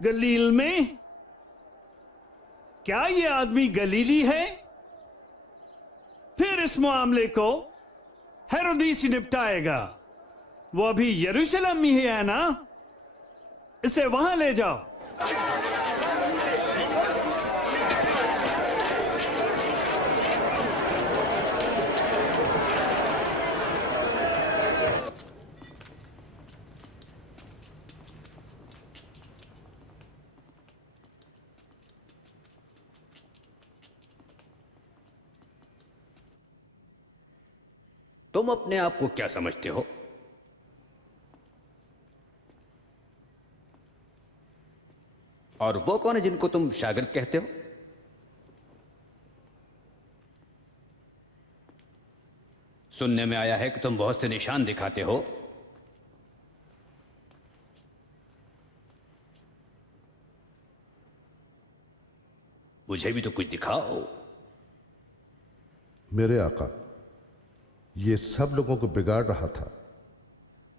गलील में? क्या ये आदमी गलीली है? फिर इस मामले को हेरोदीस निपटाएगा। वो अभी यरूशलेम में ही है ना? इसे वहां ले जाओ। तुम अपने आप को क्या समझते हो? और वो कौन है जिनको तुम शागिर्द कहते हो? सुनने में आया है कि तुम बहुत से निशान दिखाते हो। मुझे भी तो कुछ दिखाओ। मेरे आका, ये सब लोगों को बिगाड़ रहा था।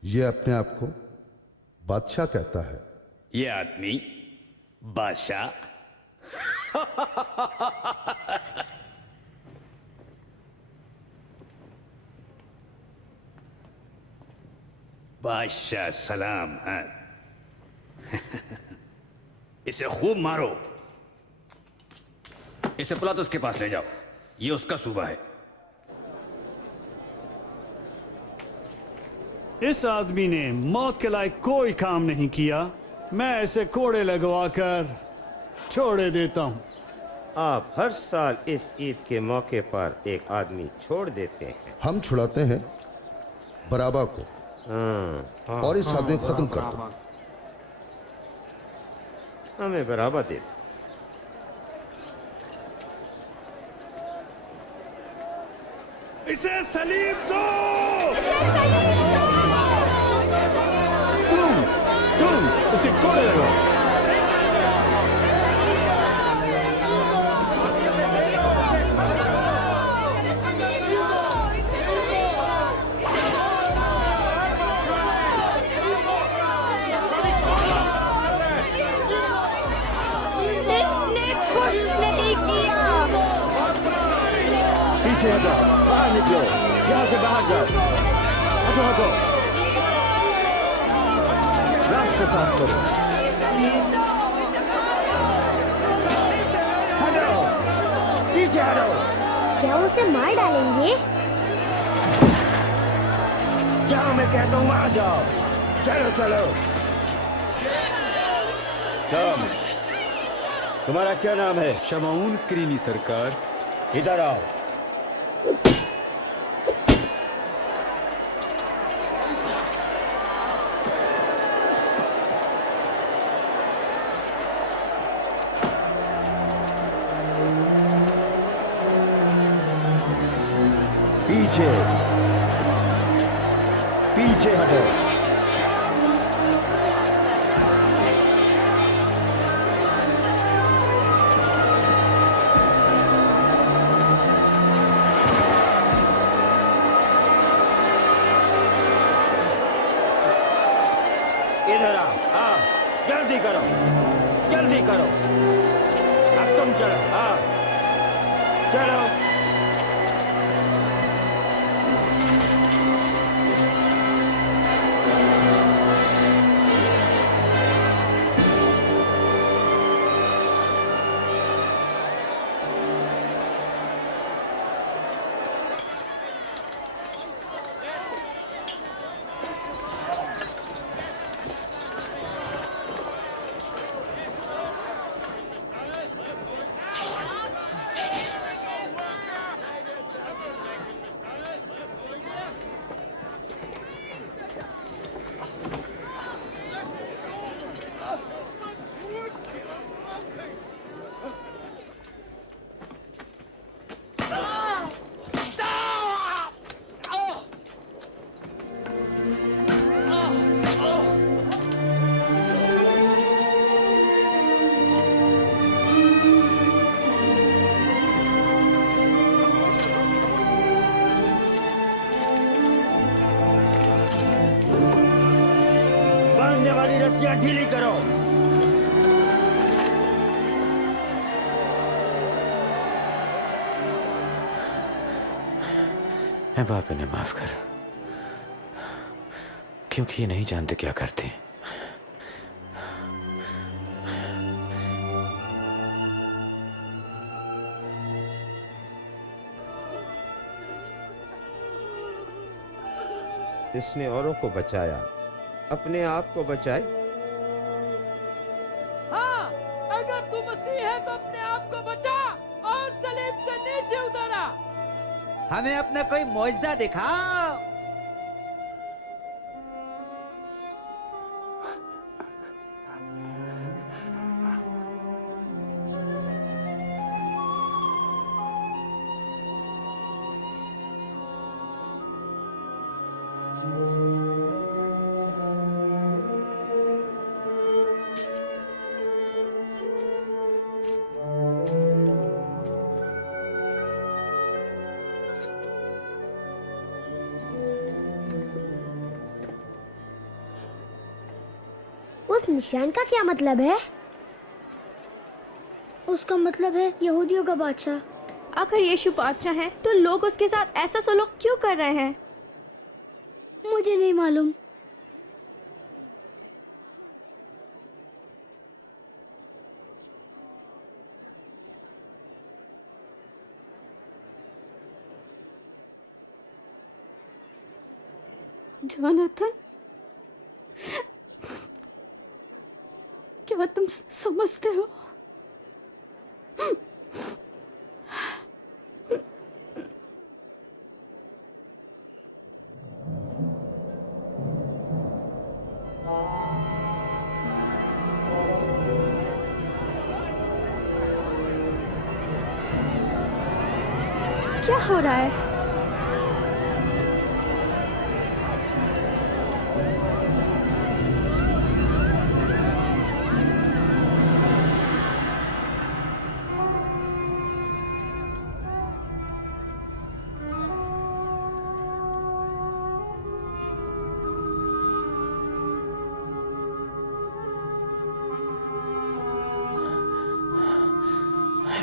ये अपने आप को बादशाह कहता है। ये आदमी बादशाह? बादशाह सलाम है। इसे खूब मारो। इसे पिलातुस के पास ले जाओ, ये उसका सूबा है। इस आदमी ने मौत के लायक कोई काम नहीं किया। मैं ऐसे कोड़े लगवाकर छोड़े देता हूं। आप हर साल इस ईद के मौके पर एक आदमी छोड़ देते हैं। हम छुड़ाते हैं बराबा को और इस आदमी को खत्म कर दो। हमें बराबर दे दो। इसे सलीब दो। तुम इसे कोड़े लगाओ। इसने कुछ नहीं किया। पीछे हटो, बाहर निकलो, यहाँ से बाहर जाओ। हटो हटो, रास्ता साफ करो। हटो, पीछे हटो। क्या वो उसे मार डालेंगे? जहाँ मैं कहता हूँ वहाँ जाओ। चलो चलो। तुम्हारा क्या नाम है? शमाउन क्रीनी सरकार। इधर आओ। पीछे पीछे हटो। इधर आओ, जल्दी करो, जल्दी करो। अब तुम चलो, चलो। बांधने वाली रस्सियां ढीली करो। मैं बाप इन्हें माफ कर, क्योंकि ये नहीं जानते क्या करते। इसने औरों को बचाया, अपने आप को बचाए। हाँ, अगर तू मसीह है तो अपने आप को बचा और सलीब से नीचे उतरा। हमें अपना कोई मौजज़ा दिखाओ। उस निशान का क्या मतलब है? उसका मतलब है यहूदियों का बादशाह। अगर यीशु बादशाह है तो लोग उसके साथ ऐसा सलूक क्यों कर रहे हैं? मुझे नहीं मालूम। जोनाथन, क्या तुम समझते हो? क्या हो रहा है?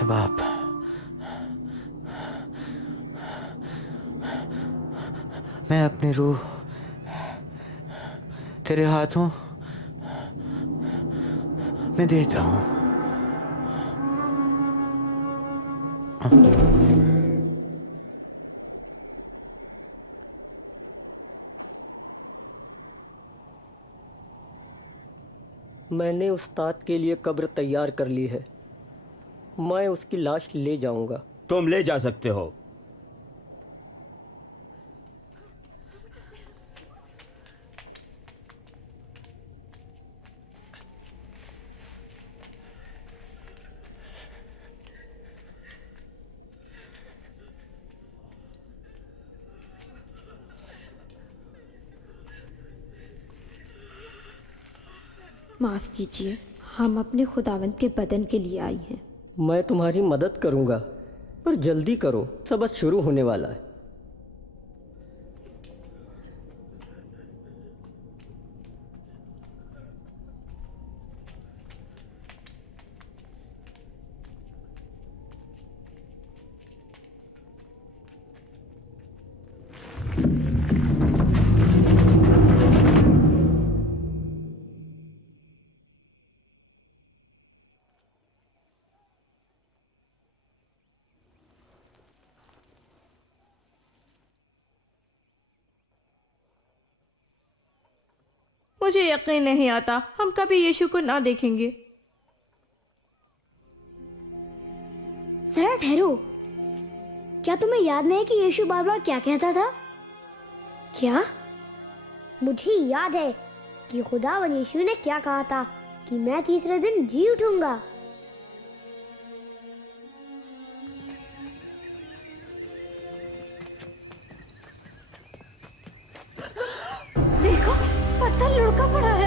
बाप, मैं अपनी रूह तेरे हाथों में देता हूँ। मैंने उस्ताद के लिए कब्र तैयार कर ली है। मैं उसकी लाश ले जाऊंगा। तुम ले जा सकते हो। माफ कीजिए, हम अपने खुदावंद के बदन के लिए आई हैं। मैं तुम्हारी मदद करूंगा, पर जल्दी करो, सबक शुरू होने वाला है। मुझे यकीन नहीं आता हम कभी यीशु को ना देखेंगे। जरा ठहरो, क्या तुम्हें याद नहीं कि यीशु बार बार क्या कहता था? क्या? मुझे याद है कि खुदावन यीशु ने क्या कहा था कि मैं तीसरे दिन जी उठूंगा। देखो, पत्थर लुढ़का पड़ा है।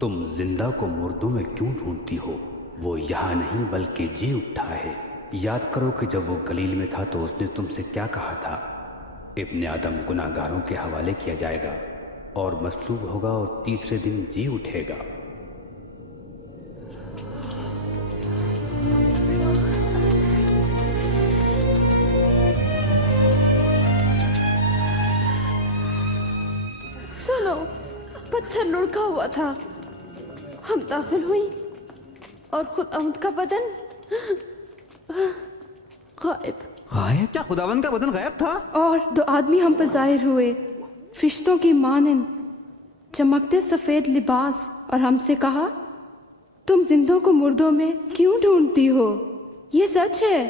तुम जिंदा को मुर्दों में क्यों ढूंढती हो? वो यहाँ नहीं बल्कि जी उठा है। याद करो कि जब वो गलील में था तो उसने तुमसे क्या कहा था? इब्ने आदम गुनाहगारों के हवाले किया जाएगा और मसलूब होगा और तीसरे दिन जी उठेगा। सुनो, पत्थर लुढ़का हुआ था। हम दाखिल हुई और खुदावंद का बदन गायब। गायब? क्या खुदावंद का बदन गायब था? और दो आदमी हम पर जाहिर हुए, फरिश्तों की मानंद, चमकते सफेद लिबास, और हमसे कहा, तुम जिंदों को मुर्दों में क्यों ढूंढती हो? ये सच है।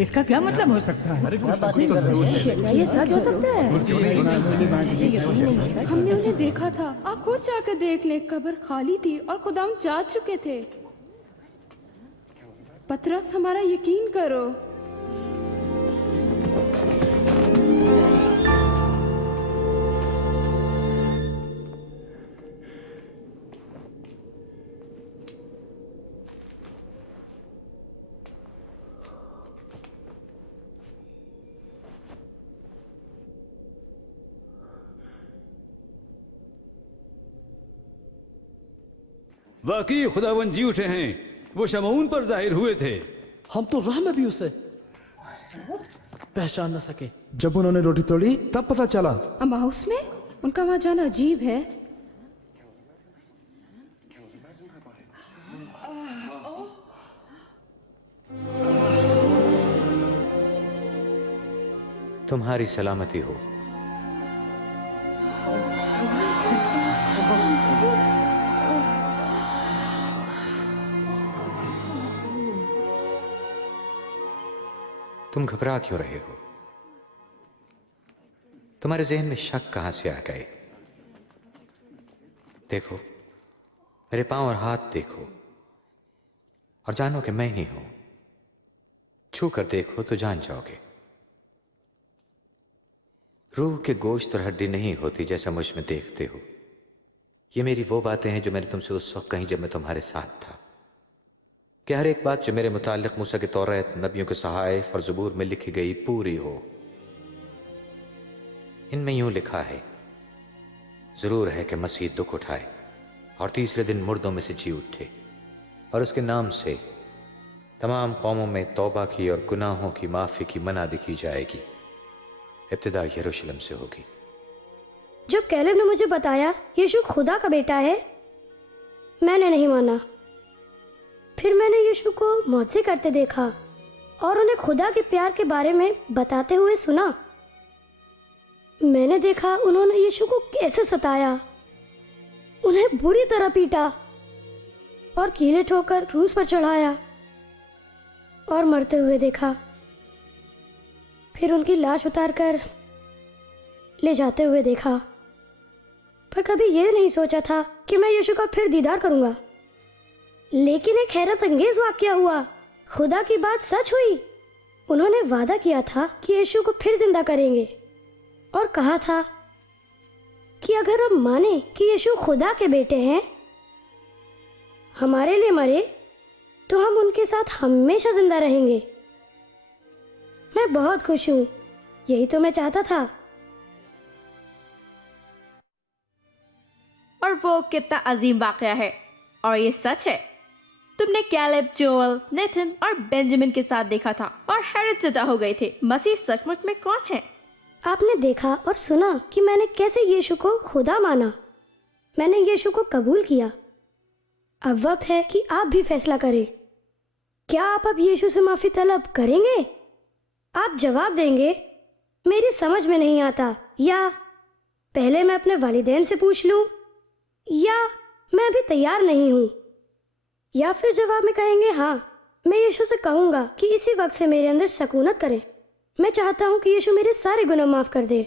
इसका क्या मतलब हो सकता है? ये सच हो सकता है? हमने उन्हें देखा था। आप खुद जाकर देख ले, कब्र खाली थी और खुदाम जा चुके थे। पतरस, हमारा यकीन करो। वाकई खुदावन जी उठे हैं। वो शमऊन पर जाहिर हुए थे। हम तो राह में भी उसे पहचान न सके। जब उन्होंने रोटी तोड़ी तब पता चला। अमाउस में उनका वहां जाना अजीब है। तुम्हारी सलामती हो। तुम घबरा क्यों रहे हो? तुम्हारे जहन में शक कहां से आ गए? देखो, मेरे पांव और हाथ देखो और जानो कि मैं ही हूं। छू कर देखो तो जान जाओगे। रूह के गोश्त और हड्डी नहीं होती जैसा मुझ में देखते हो। ये मेरी वो बातें हैं जो मैंने तुमसे उस वक्त कही जब मैं तुम्हारे साथ था, कि हर एक बात जो मेरे मुतालिक मूसा के तौरात, नबियों के सहाइफ और ज़बूर में लिखी गई पूरी हो। इनमें यूं लिखा है, जरूर है कि मसीह दुख उठाए और तीसरे दिन मुर्दों में से जी उठे, और उसके नाम से तमाम कौमों में तौबा की और गुनाहों की माफ़ी की मनादी की जाएगी। इब्तिदा यरूशलेम से होगी। जब कैलेब ने मुझे बताया यीशु खुदा का बेटा है, मैंने नहीं माना। फिर मैंने यीशु को मौजज़े करते देखा और उन्हें खुदा के प्यार के बारे में बताते हुए सुना। मैंने देखा उन्होंने यीशु को कैसे सताया, उन्हें बुरी तरह पीटा और कीले ठोकर क्रूस पर चढ़ाया और मरते हुए देखा। फिर उनकी लाश उतारकर ले जाते हुए देखा। पर कभी यह नहीं सोचा था कि मैं यीशु का फिर दीदार करूंगा। लेकिन एक हैरत अंगेज वाकया हुआ। खुदा की बात सच हुई। उन्होंने वादा किया था कि यीशु को फिर जिंदा करेंगे और कहा था कि अगर हम माने कि यीशु खुदा के बेटे हैं, हमारे लिए मरे, तो हम उनके साथ हमेशा जिंदा रहेंगे। मैं बहुत खुश हूँ। यही तो मैं चाहता था। और वो कितना अजीम वाकया है, और ये सच है। तुमने कैलेब, जोएल, नेथन और बेंजामिन के साथ देखा था और हैरत ज़दा हो गए थे। मसीह सचमुच में कौन है? आपने देखा और सुना कि मैंने कैसे यीशु को खुदा माना। मैंने यीशु को कबूल किया। अब वक्त है कि आप भी फैसला करें। क्या आप अब यीशु से माफ़ी तलब करेंगे? आप जवाब देंगे, मेरी समझ में नहीं आता, या पहले मैं अपने वालिदैन से पूछ लूं, या मैं अभी तैयार नहीं हूं। या फिर जवाब में कहेंगे, हाँ, मैं यीशु से कहूँगा कि इसी वक्त से मेरे अंदर सकूनत करे। मैं चाहता हूँ कि यीशु मेरे सारे गुनाह माफ़ कर दे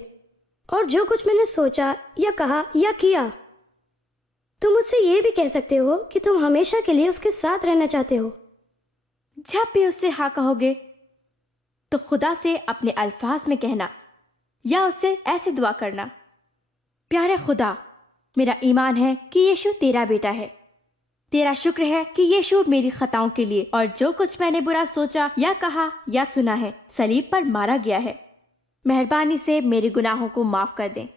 और जो कुछ मैंने सोचा या कहा या किया। तुम उससे ये भी कह सकते हो कि तुम हमेशा के लिए उसके साथ रहना चाहते हो। जब भी उससे हाँ कहोगे तो खुदा से अपने अल्फाज में कहना या उससे ऐसे दुआ करना, प्यारे खुदा, मेरा ईमान है कि यीशु तेरा बेटा है। तेरा शुक्र है कि यीशु मेरी खताओं के लिए और जो कुछ मैंने बुरा सोचा या कहा या सुना है, सलीब पर मारा गया है। मेहरबानी से मेरे गुनाहों को माफ कर दें।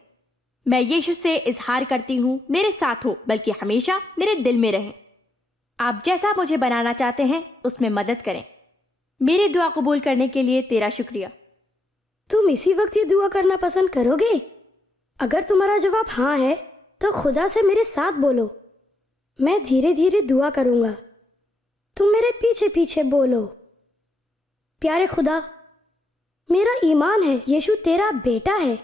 मैं यीशु से इजहार करती हूँ, मेरे साथ हो, बल्कि हमेशा मेरे दिल में रहें। आप जैसा मुझे बनाना चाहते हैं उसमें मदद करें। मेरी दुआ कबूल करने के लिए तेरा शुक्रिया। तुम इसी वक्त ये दुआ करना पसंद करोगे? अगर तुम्हारा जवाब हाँ है तो खुदा से मेरे साथ बोलो। मैं धीरे धीरे दुआ करूंगा, तुम मेरे पीछे पीछे बोलो। प्यारे खुदा, मेरा ईमान है यीशु तेरा बेटा है।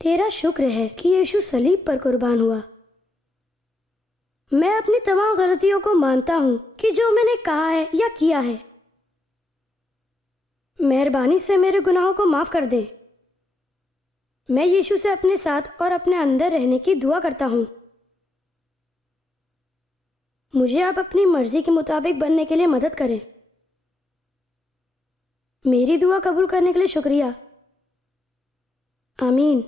तेरा शुक्र है कि यीशु सलीब पर कुर्बान हुआ। मैं अपनी तमाम गलतियों को मानता हूँ कि जो मैंने कहा है या किया है। मेहरबानी से मेरे गुनाहों को माफ कर दे। मैं यीशु से अपने साथ और अपने अंदर रहने की दुआ करता हूँ। मुझे आप अपनी मर्जी के मुताबिक बनने के लिए मदद करें। मेरी दुआ कबूल करने के लिए शुक्रिया। आमीन।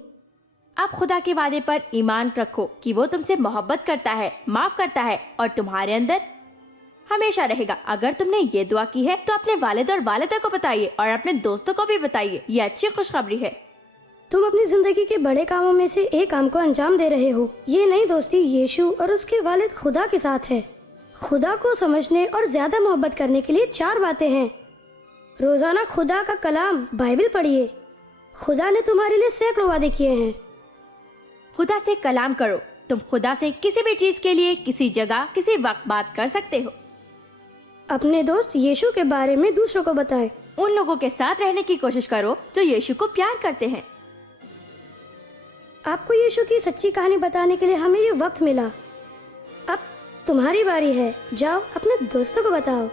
आप खुदा के वादे पर ईमान रखो कि वो तुमसे मोहब्बत करता है, माफ करता है और तुम्हारे अंदर हमेशा रहेगा। अगर तुमने ये दुआ की है तो अपने वालिद और वालिदा को बताइए और अपने दोस्तों को भी बताइए। ये अच्छी खुशखबरी है। तुम अपनी जिंदगी के बड़े कामों में से एक काम को अंजाम दे रहे हो। ये नई दोस्ती यीशु और उसके वालिद खुदा के साथ है। खुदा को समझने और ज्यादा मोहब्बत करने के लिए 4 बातें हैं। रोजाना खुदा का कलाम बाइबल पढ़िए। खुदा ने तुम्हारे लिए सैकड़ों वादे किए हैं। खुदा से कलाम करो। तुम खुदा से किसी भी चीज के लिए किसी जगह किसी वक्त बात कर सकते हो। अपने दोस्त यीशु के बारे में दूसरों को बताएं। उन लोगों के साथ रहने की कोशिश करो जो यीशु को प्यार करते हैं। आपको यीशु की सच्ची कहानी बताने के लिए हमें ये वक्त मिला। अब तुम्हारी बारी है। जाओ अपने दोस्तों को बताओ।